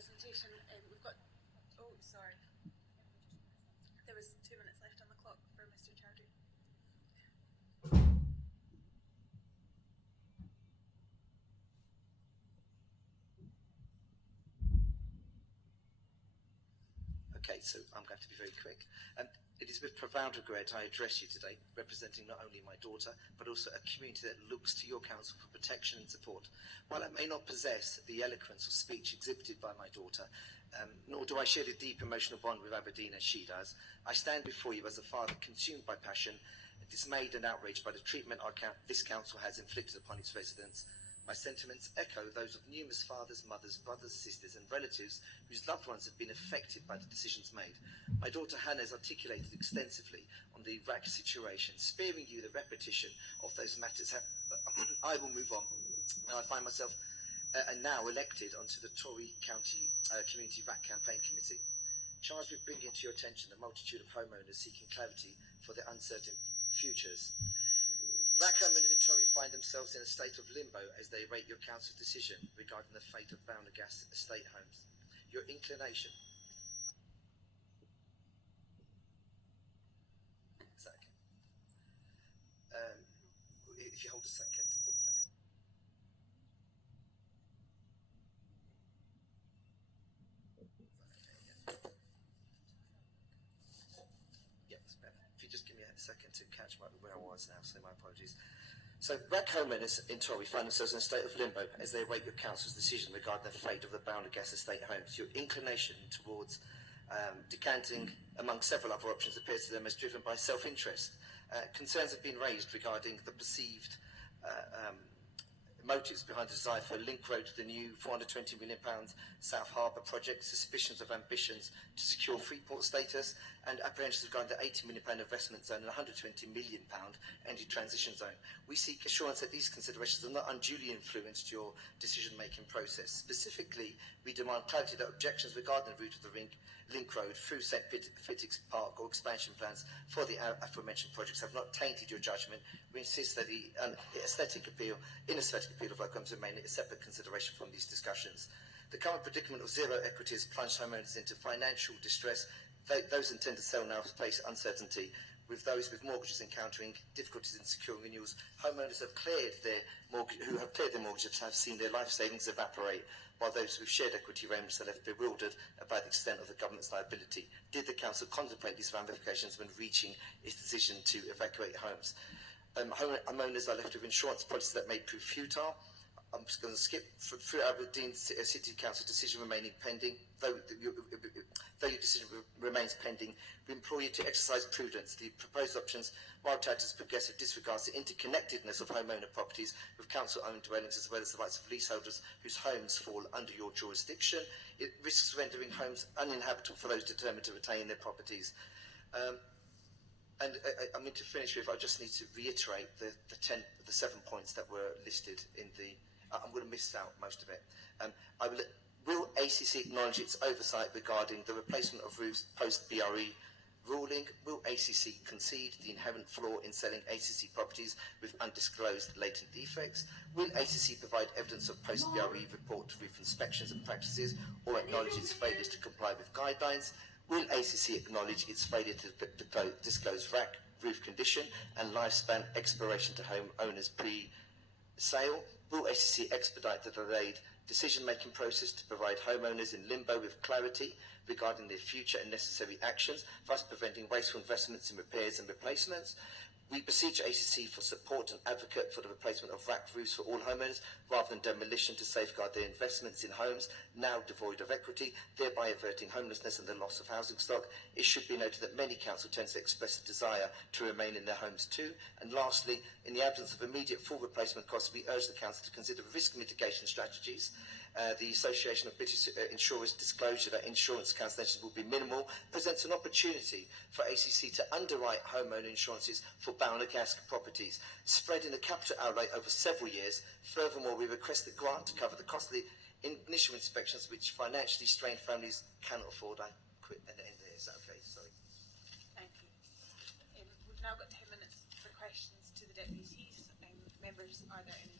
presentation. We've got, oh, sorry. There was 2 minutes left on the clock for Mr. Chowdhry. Okay, so I'm going to be very quick. It is with profound regret I address you today, representing not only my daughter, but also a community that looks to your council for protection and support. While I may not possess the eloquence of speech exhibited by my daughter, nor do I share the deep emotional bond with Aberdeen as she does, I stand before you as a father consumed by passion, dismayed and outraged by the treatment this council has inflicted upon its residents. My sentiments echo those of numerous fathers, mothers, brothers, sisters and relatives whose loved ones have been affected by the decisions made. My daughter Hannah has articulated extensively on the RAAC situation, sparing you the repetition of those matters. I will move on. I find myself now elected onto the Tory County Community RAAC Campaign Committee, charged with bringing to your attention the multitude of homeowners seeking clarity for their uncertain futures. RAAC homeowners in Tory find themselves in a state of limbo as they await your council's decision regarding the fate of Gas estate homes. Your inclination. Is that okay? If you hold a second. Yeah, it's better. If you just give me a second to catch where I was now, so my apologies. So RAAC homeowners in Tory find themselves in a state of limbo as they await your council's decision regarding the fate of the Gas estate homes. Your inclination towards decanting among several other options appears to them as driven by self-interest. Concerns have been raised regarding the perceived motives behind the desire for a link road to the new £420 million South Harbour project, suspicions of ambitions to secure Freeport status, and apprehensions regarding the £80 million investment zone and £120 million energy transition zone. We seek assurance that these considerations have not unduly influenced your decision-making process. Specifically, we demand clarity that objections regarding the route of the link road through St Fittick's Park or expansion plans for the aforementioned projects have not tainted your judgment. We insist that the aesthetic appeal of outcomes remain a separate consideration from these discussions. The current predicament of zero equity has plunged homeowners into financial distress. Those intend to sell now face uncertainty, with those with mortgages encountering difficulties in securing renewals. Homeowners who have cleared their mortgages have seen their life savings evaporate, while those with shared equity arrangements are left bewildered about the extent of the government's liability. Did the council contemplate these ramifications when reaching its decision to evacuate homes? Homeowners are left with insurance policies that may prove futile. I'm just going to skip through Aberdeen City Council decision remaining pending. Though your decision remains pending, we implore you to exercise prudence. The proposed options, while touted as progressive, disregards the interconnectedness of homeowner properties with council-owned dwellings as well as the rights of leaseholders whose homes fall under your jurisdiction. It risks rendering homes uninhabitable for those determined to retain their properties. And I'm going to finish with, I just need to reiterate the 7 points that were listed in the, I'm going to miss out most of it. Will ACC acknowledge its oversight regarding the replacement of roofs post-BRE ruling? Will ACC concede the inherent flaw in selling ACC properties with undisclosed latent defects? Will ACC provide evidence of post-BRE report roof inspections and practices, or acknowledge its failures to comply with guidelines? Will ACC acknowledge its failure to disclose RAAC roof condition and lifespan expiration to homeowners pre-sale? Will ACC expedite the delayed decision-making process to provide homeowners in limbo with clarity regarding their future and necessary actions, thus preventing wasteful investments in repairs and replacements? We beseech ACC for support and advocate for the replacement of RAAC roofs for all homeowners rather than demolition to safeguard their investments in homes now devoid of equity, thereby averting homelessness and the loss of housing stock. It should be noted that many council tenants express a desire to remain in their homes too. And lastly, in the absence of immediate full replacement costs, we urge the council to consider risk mitigation strategies. The Association of British Insurers' disclosure that insurance cancellations will be minimal presents an opportunity for ACC to underwrite homeowner insurances for Gas properties, spreading the capital outlay over several years. Furthermore, we request the grant to cover the costly initial inspections which financially strained families cannot afford. I quit and end there. Is that okay? Sorry. Thank you. We've now got 10 minutes for questions to the deputies. Members, are there any